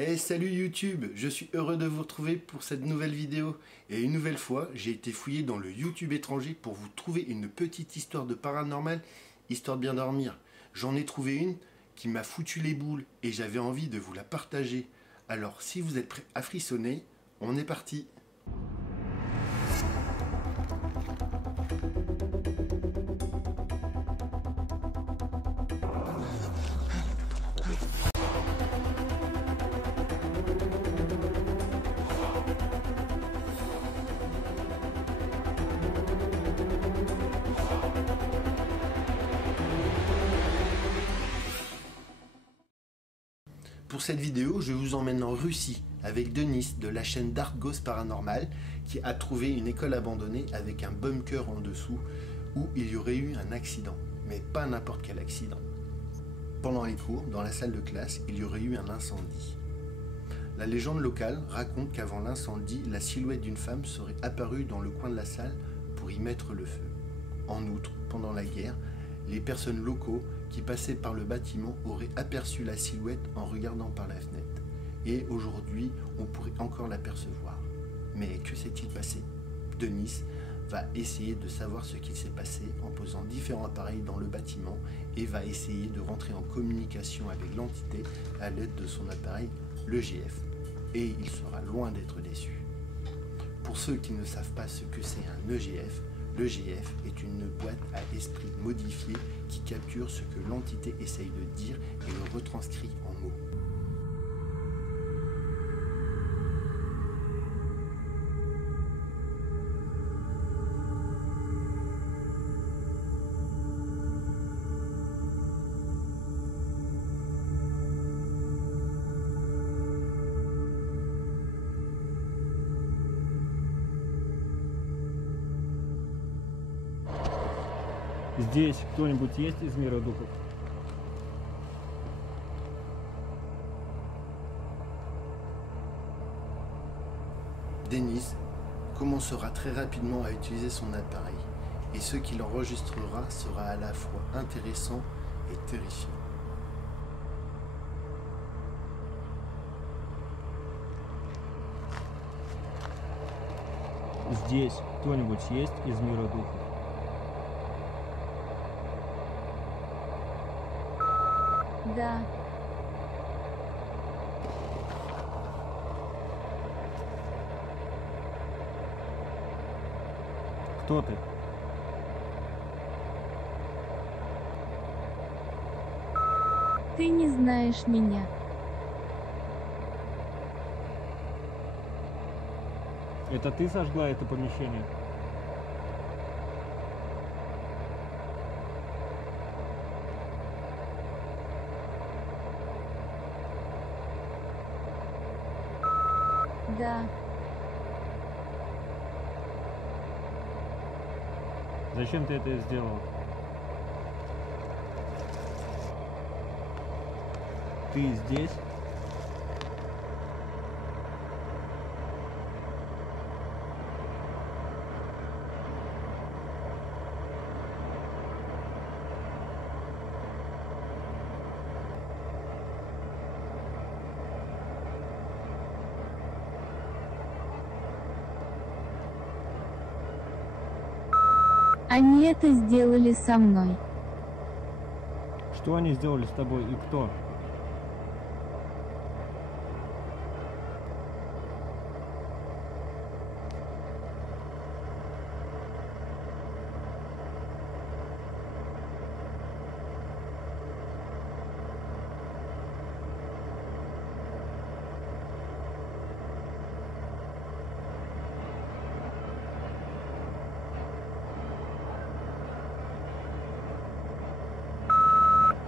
Hey, salut YouTube, je suis heureux de vous retrouver pour cette nouvelle vidéo. Et une nouvelle fois, j'ai été fouillé dans le YouTube étranger pour vous trouver une petite histoire de paranormal, histoire de bien dormir. J'en ai trouvé une qui m'a foutu les boules et j'avais envie de vous la partager. Alors si vous êtes prêts à frissonner, on est parti. Pour cette vidéo, je vous emmène en Russie avec Denis de la chaîne Dark Ghost Paranormal qui a trouvé une école abandonnée avec un bunker en dessous où il y aurait eu un accident, mais pas n'importe quel accident. Pendant les cours, dans la salle de classe, il y aurait eu un incendie. La légende locale raconte qu'avant l'incendie, la silhouette d'une femme serait apparue dans le coin de la salle pour y mettre le feu. En outre, pendant la guerre, les personnes locaux qui passaient par le bâtiment auraient aperçu la silhouette en regardant par la fenêtre. Et aujourd'hui, on pourrait encore l'apercevoir. Mais que s'est-il passé? Denis va essayer de savoir ce qu'il s'est passé en posant différents appareils dans le bâtiment et va essayer de rentrer en communication avec l'entité à l'aide de son appareil, le GF. Et il sera loin d'être déçu. Pour ceux qui ne savent pas ce que c'est un EGF, l'EGF est une boîte à esprit modifié qui capture ce que l'entité essaye de dire et le retranscrit en mots. Здесь кто-нибудь есть из мира духов? Denis commencera très rapidement à utiliser son appareil et ce qu'il enregistrera sera à la fois intéressant et terrifiant. Здесь кто-нибудь есть из мира духов? Да. Кто ты? Ты не знаешь меня. Это ты сожгла это помещение? Да. Зачем ты это сделал? Ты здесь? Они это сделали со мной. Что они сделали с тобой и кто?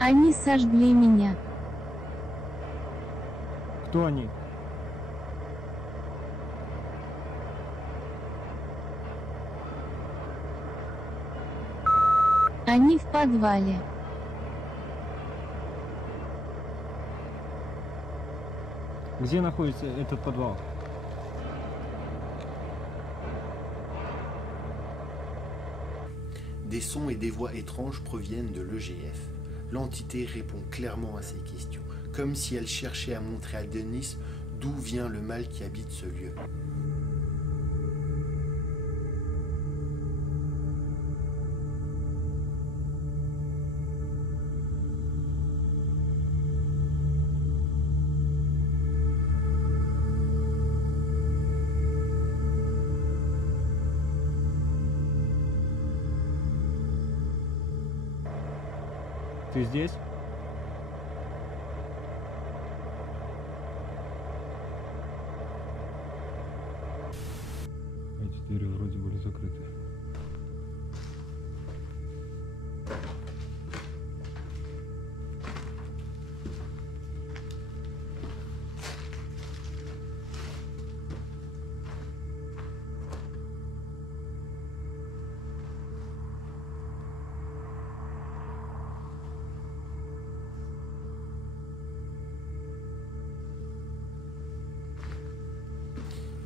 Они сожгли меня. Кто они? Они в подвале. Где находится этот подвал? Des sons et des voix étranges proviennent de l'EGF. L'entité répond clairement à ces questions, comme si elle cherchait à montrer à Denis d'où vient le mal qui habite ce lieu. Ты здесь? Эти двери вроде были закрыты.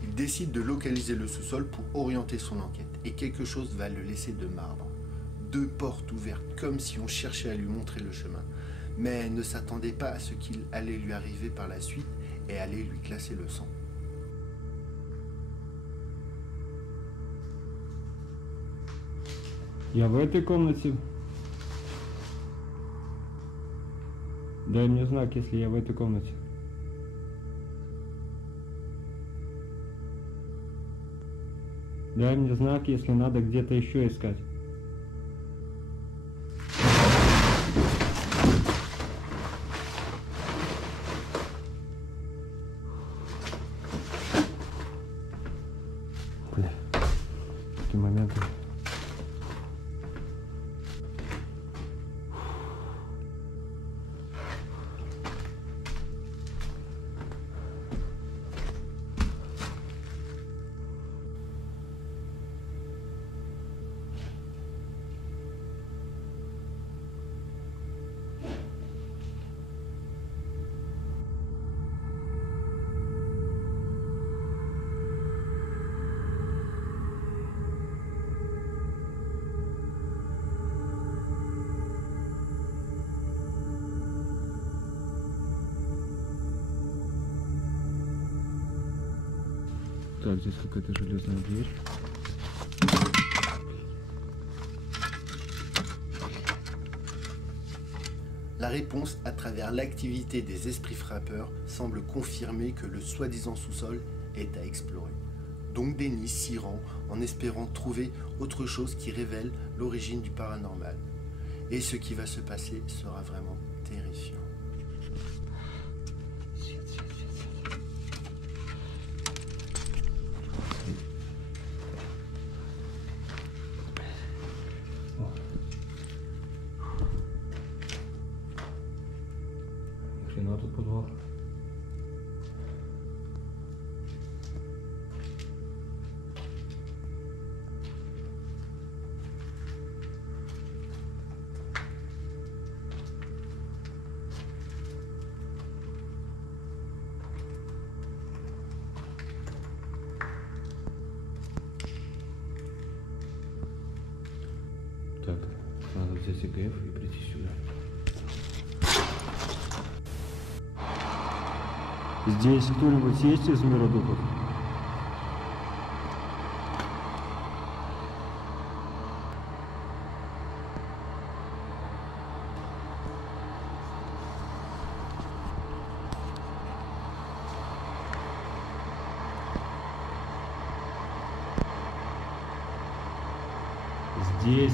Il décide de localiser le sous-sol pour orienter son enquête, et quelque chose va le laisser de marbre. 2 portes ouvertes, comme si on cherchait à lui montrer le chemin, mais ne s'attendait pas à ce qu'il allait lui arriver par la suite et allait lui glacer le sang. Я в этой комнате. Дай мне знак, если я в этой комнате. Дай мне знак, если надо где-то еще искать. Бля, такие моменты. Так, здесь какая-то железная дверь. La réponse, à travers l'activité des esprits frappeurs, semble confirmer que le soi-disant sous-sol est à explorer. Donc Denis s'y rend en espérant trouver autre chose qui révèle l'origine du paranormal. Et ce qui va se passer sera vraiment terrifiant. Ни хрена тут подвал. Так, надо взять ЭГФ и прийти сюда. Здесь кто-нибудь есть из мира духов? Здесь.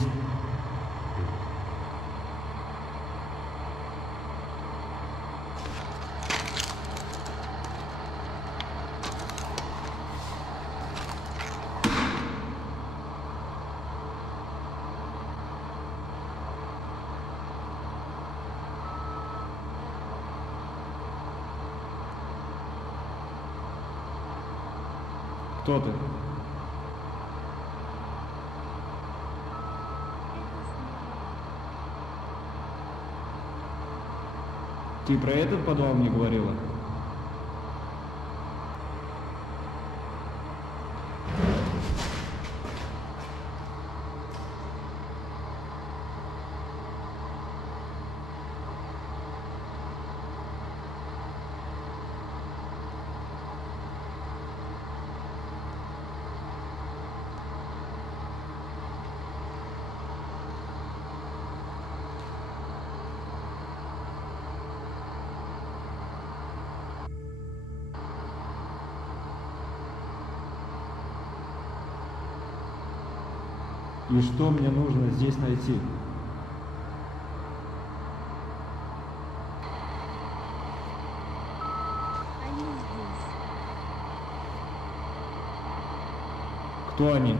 Кто ты? Ты про этот подвал мне говорила? И что мне нужно здесь найти? Они здесь. Кто они?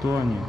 Кто они? Они.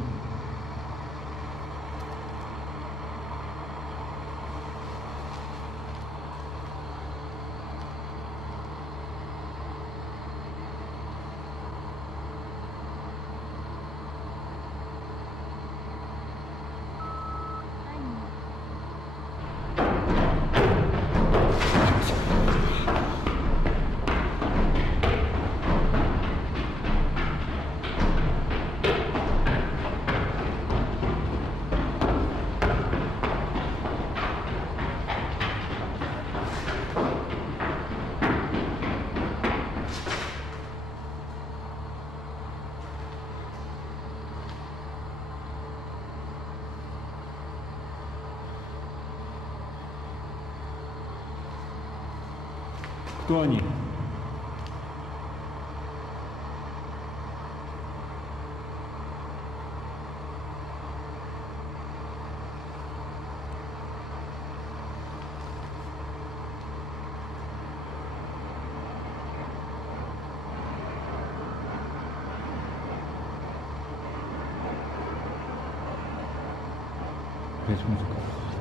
Кто они? Опять музыка. Это ловушка.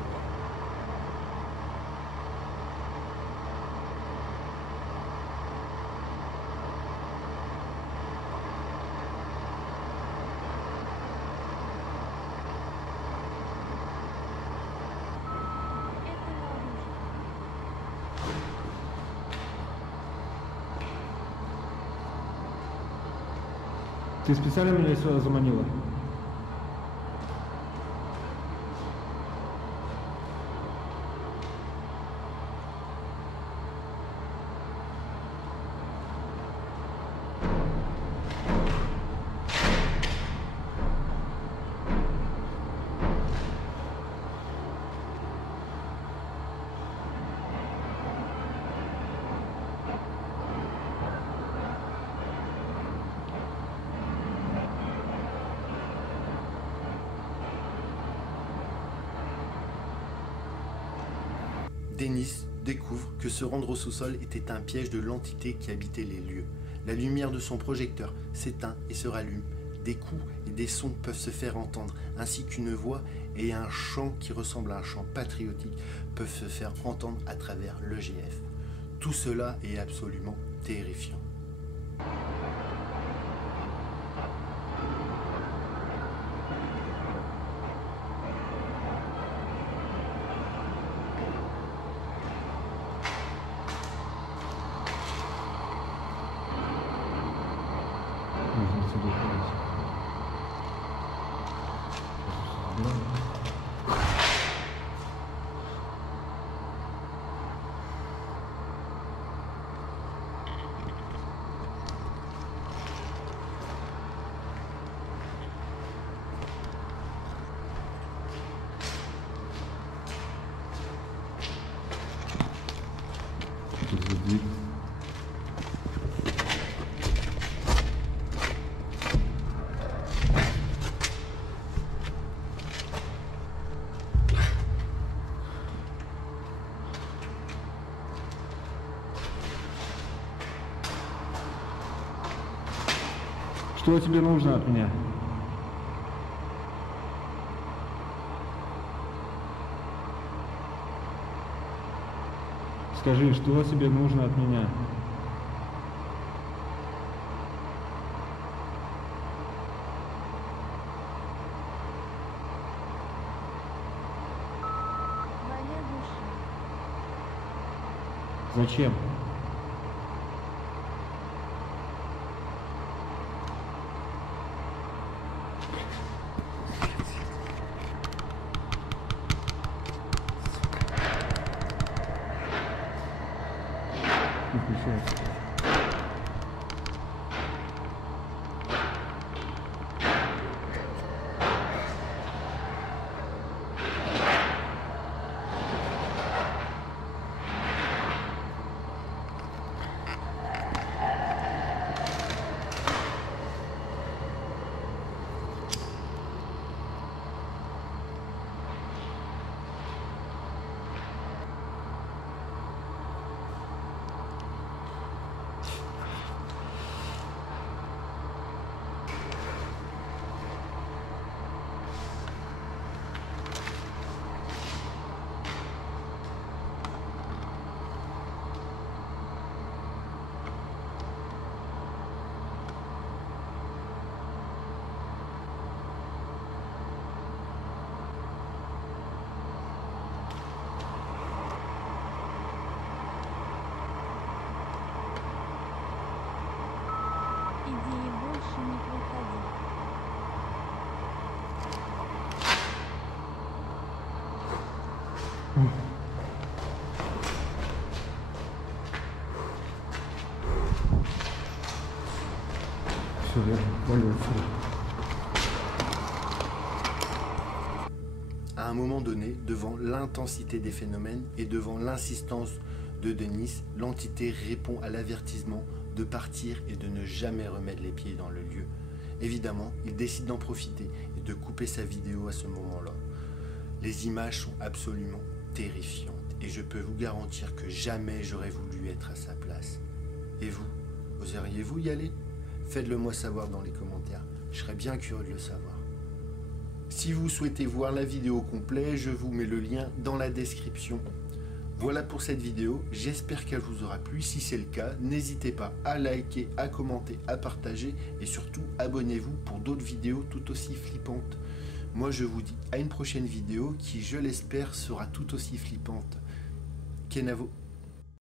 Ты специально меня сюда заманила? Dennis découvre que se rendre au sous-sol était un piège de l'entité qui habitait les lieux. La lumière de son projecteur s'éteint et se rallume. Des coups et des sons peuvent se faire entendre, ainsi qu'une voix et un chant qui ressemble à un chant patriotique peuvent se faire entendre à travers l'EGF. Tout cela est absolument terrifiant. Нужно отсюда уходить. Тут за дверь. Что тебе нужно от меня? Скажи, что тебе нужно от меня? Твоя душа. Зачем? получается. Идеи больше не приходи. Все, я валю отсюда. À un moment donné, devant l'intensité des phénomènes et devant l'insistance de Denis, l'entité répond à l'avertissement de partir et de ne jamais remettre les pieds dans le lieu. Évidemment, il décide d'en profiter et de couper sa vidéo à ce moment-là. Les images sont absolument terrifiantes et je peux vous garantir que jamais j'aurais voulu être à sa place. Et vous, oseriez-vous y aller? Faites-le moi savoir dans les commentaires, je serais bien curieux de le savoir. Si vous souhaitez voir la vidéo complète, je vous mets le lien dans la description. Voilà pour cette vidéo, j'espère qu'elle vous aura plu. Si c'est le cas, n'hésitez pas à liker, à commenter, à partager et surtout abonnez-vous pour d'autres vidéos tout aussi flippantes. Moi je vous dis à une prochaine vidéo qui, je l'espère, sera tout aussi flippante. Kenavo.